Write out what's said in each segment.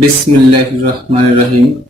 রহমান রহিম।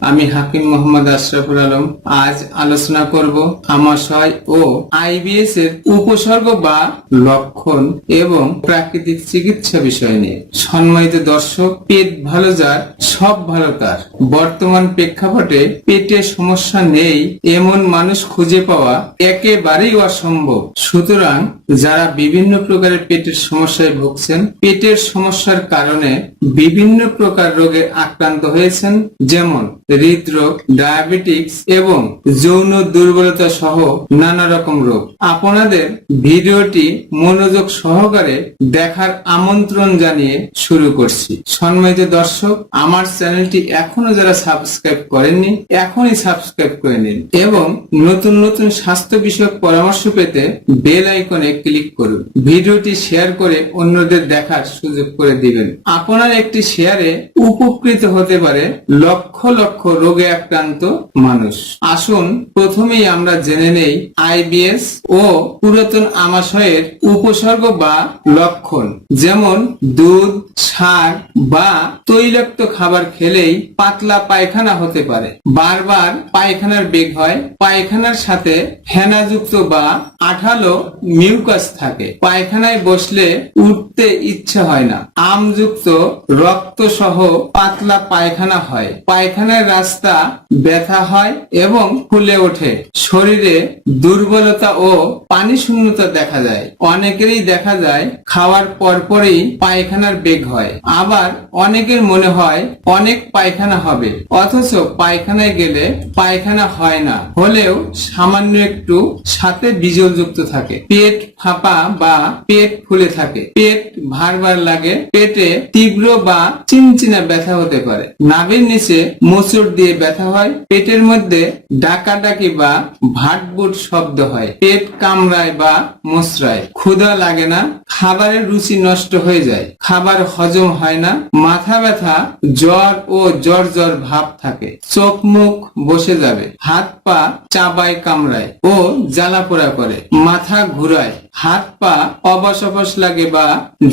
আমি হাকিম মোহাম্মদ আশরাফুল আলম। আজ আলোচনা করব আমাশয় ও আইবিএস এর উপসর্গ বা লক্ষণ এবং প্রাকৃতিক চিকিৎসা বিষয় নিয়ে। সম্মানিত দর্শক, পেট ভালো যার, সব ভালো তার। বর্তমান প্রেক্ষাপটে পেটে সমস্যা নেই, এমন মানুষ খুঁজে পাওয়া একেবারেই অসম্ভব। সুতরাং যারা বিভিন্ন প্রকারের পেটের সমস্যায় ভুগছেন পেটের সমস্যার কারণে বিভিন্ন প্রকার রোগে আক্রান্ত হয়েছেন, যেমন হৃদরোগ ডায়াবেটিক্স এবং যৌন দুর্বলতা সহ নানা রকম রোগ। আপনাদের ভিডিওটি মনোযোগ সহকারে দেখার আমন্ত্রণ জানিয়ে শুরু করছি। সম্মানিত দর্শক, আমার চ্যানেলটি এখনও যারা সাবস্ক্রাইব করেননি, এখনই সাবস্ক্রাইব করে নিন এবং নতুন নতুন স্বাস্থ্য বিষয়ক পরামর্শ পেতে বেল আইকনে ক্লিক করুন। ভিডিওটি শেয়ার করে অন্যদের দেখার সুযোগ করে দিবেন। আপনার একটি শেয়ারে উপকৃত হতে পারে লক্ষ লক্ষ রোগে আক্রান্ত মানুষ। আসুন, প্রথমেই আমরা জেনে নেই আইবিএস ও পুরাতন আমাশয়ের উপসর্গ বা লক্ষণ, যেমন দুধ, সার বা তৈলাক্ত খাবার খেলেই পাতলা পায়খানা হতে পারে। বারবার পায়খানার বেগ হয়, পায়খানার সাথে ফেনাযুক্ত বা আঠালো মিউকাস থাকে। পায়খানায় বসলে উঠতে ইচ্ছে হয় না। আমযুক্ত রক্ত সহ পাতলা পায়খানা হয়। পায়খানার রাস্তা ব্যথা হয় এবং ফুলে ওঠে। শরীরে দুর্বলতা ও পানি শূন্যতা দেখা যায়। অনেকেরই দেখা যায় খাওয়ার পরপরই পায়খানার বেগ হয়। আবার অনেকের মনে হয় অনেক পায়খানা হবে। অথচ পায়খানায় গেলে পায়খানা হয় না। হলেও সামান্য একটু সাথে বিজল যুক্ত থাকে। পেট ফাঁপা বা পেট ফুলে থাকে। পেট ভার লাগে। পেটে তীব্র বা চিনচিনা ব্যথা হতে পারে। নাভির নিচে মোচড় দিয়ে ব্যথা হয়, পেটের মধ্যে ডাকাডাকি বা ভাটবুট শব্দ হয়। পেট কামড়ায় বা মোচড়ায় ক্ষুধা লাগে না, খাবারের রুচি নষ্ট হয়ে যায়। খাবার হজম হয় না, মাথা ব্যথা, জ্বর ও জ্বর জ্বর ভাব থাকে। চোখ মুখ বসে যাবে, হাত পা চাবায় কামড়ায় ও জ্বালা পোড়া করে। মাথা ঘুরায়, হাত পা অবশ অবশ লাগে বা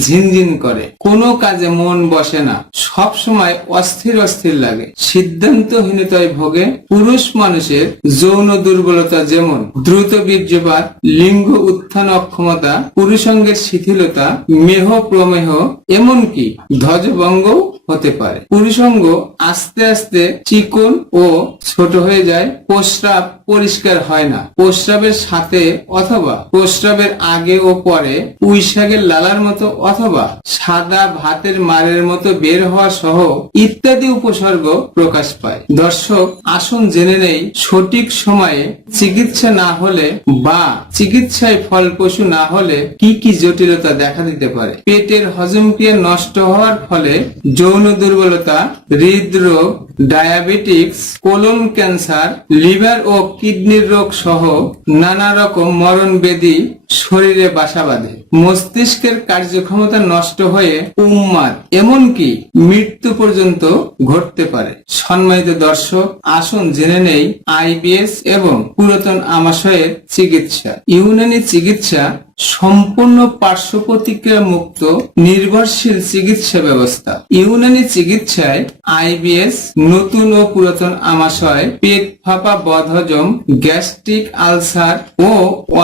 ঝিনঝিন করে। কোনো কাজে মন বসে না। সব সময় অস্থির অস্থির লাগে। সিদ্ধান্তহীনতায় ভোগে পুরুষ মানুষের যৌন দুর্বলতা যেমন দ্রুত বীর্যপাত, লিঙ্গ উত্থান অক্ষমতা, পুরুষাঙ্গের শিথিলতা, মেহ প্রমেহ, এমনকি ধ্বজভঙ্গ হতে পারে। পুরুষাঙ্গ আস্তে আস্তে চিকন ও ছোট হয়ে যায়, প্রস্রাব পরিষ্কার হয় না। প্রস্রাবের সাথে অথবা প্রস্রাবের আগে ও পরে পুঁই শাকের লালার মতো অথবা সাদা ভাতের মারের মতো বের হওয়া সহ ইত্যাদি উপসর্গ প্রকাশ পায়। দর্শক, আসুন জেনে নেই সঠিক সময়ে চিকিৎসা না হলে বা চিকিৎসায় ফলপ্রসূ না হলে কি কি জটিলতা দেখা দিতে পারে। পেটের হজম ক্রিয়া নষ্ট হওয়ার ফলে যৌন দুর্বলতা হৃদরোগ ডায়াবেটিক্স, কোলন ক্যান্সার, লিভার ও কিডনির রোগ সহ নানা রকম মরণ ব্যাধি শরীরে বাসা বাঁধে। মস্তিষ্কের কার্যক্ষমতা নষ্ট হয়ে উন্মাদ এমনকি মৃত্যু পর্যন্ত ঘটতে পারে। সম্মানিত দর্শক, আসুন জেনে নেই আইবিএস এবং পুরাতন আমাশয়ের চিকিৎসা। ইউনানি চিকিৎসা সম্পূর্ণ পার্শ্ব প্রতিক্রিয়া মুক্ত, নির্ভরশীল চিকিৎসা ব্যবস্থা। ইউনানি চিকিৎসায় আইবিএস নতুন ও পুরাতন আমাশয়, পেট ফাঁপা বদহজম, গ্যাস্ট্রিক আলসার ও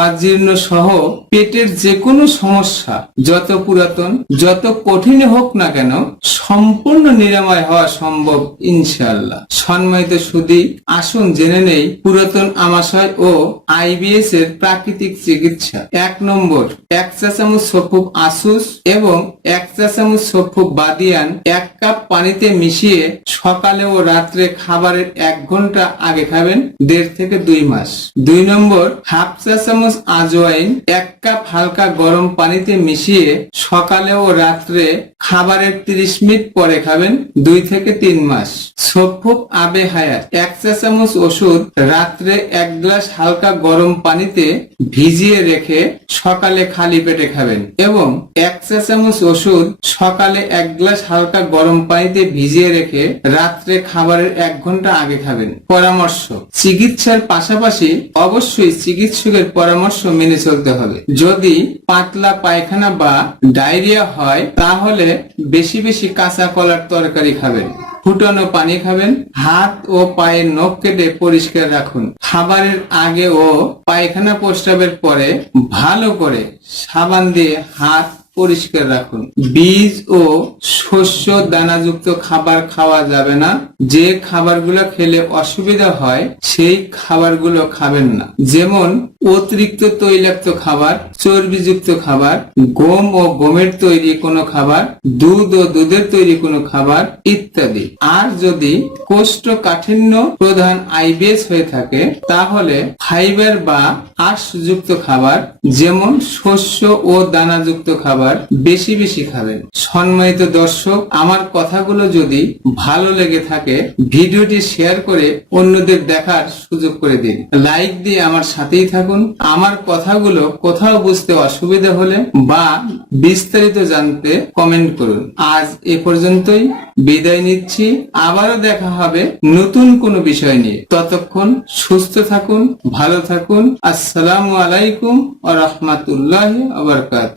অজীর্ণ সহ পেটের যে কোনো সমস্যা, যত পুরাতন, যত কঠিন হোক না কেন, সম্পূর্ণ নিরাময় হওয়া সম্ভব, ইনশাআল্লাহ। সম্মানিত সুদী, আসুন জেনে নেই পুরাতন আমাশয় ও আইবিএস এর প্রাকৃতিক চিকিৎসা। এক নম্বর, এক চা চামচ সফুব আসুস এবং এক চা চামচ সফুব বাদিয়ান এক কাপ পানিতে মিশিয়ে সকালে ও রাত্রে খাবারের এক ঘণ্টা আগে খাবেন, দেড় থেকে দুই মাস। দুই নম্বর, হাফ চা চামচ আজওয়াইন, এক কাপ হালকা গরম পানিতে মিশিয়ে সকালে ও রাত্রে খাবারের তিরিশ মিনিট পরে খাবেন, দুই থেকে তিন মাস। সফুব আবে হায়াত, এক চা চামচ ওষুধ রাত্রে এক গ্লাস হালকা গরম পানিতে ভিজিয়ে রেখে সকালে খালি পেটে খাবেন এবং এক চা চামচ ওষুধ সকালে এক গ্লাস হালকা গরম পানিতে ভিজিয়ে রেখে রাত্রে খাবারের এক ঘণ্টা আগে খাবেন। পরামর্শ, চিকিৎসার পাশাপাশি অবশ্যই চিকিৎসকের পরামর্শ মেনে চলতে হবে। যদি পাতলা পায়খানা বা ডায়রিয়া হয়, তাহলে বেশি বেশি কাঁচা কলার তরকারি খাবেন। ফুটানো পানি খাবেন। হাত ও পায়ের নখ কেটে পরিষ্কার রাখুন। খাবারের আগে ও পায়খানা প্রস্রাবের পরে ভালো করে সাবান দিয়ে হাত পরিষ্কার রাখুন। বীজ ও শস্য দানাযুক্ত খাবার খাওয়া যাবে না। যে খাবারগুলো খেলে অসুবিধা হয়, সেই খাবারগুলো খাবেন না। যেমন অতিরিক্ত তৈলাক্ত খাবার, চর্বিযুক্ত খাবার, গম ও গমের তৈরি কোনো খাবার, দুধ ও দুধের তৈরি কোনো খাবার ইত্যাদি। আর যদি কোষ্ঠকাঠিন্য প্রধান আইবিএস হয়ে থাকে, তাহলে ফাইবার বা আঁশযুক্ত খাবার, যেমন শস্য ও দানাযুক্ত খাবার, বেশি বেশি খাবেন। সম্মানিত দর্শক, আমার কথাগুলো যদি ভালো লেগে থাকে, ভিডিওটি শেয়ার করে অন্যদের দেখার সুযোগ করে দিন। লাইক দিয়ে আমার সাথেই থাকুন। আমার কথাগুলো কোথাও বুঝতে অসুবিধা হলে বা বিস্তারিত জানতে কমেন্ট করুন। আজ এ পর্যন্তই। বিদায় নিচ্ছি। আবারও দেখা হবে নতুন কোনো বিষয় নিয়ে। ততক্ষণ সুস্থ থাকুন, ভালো থাকুন। আসসালামু আলাইকুম আ রহমতুল্লাহ আবরকাত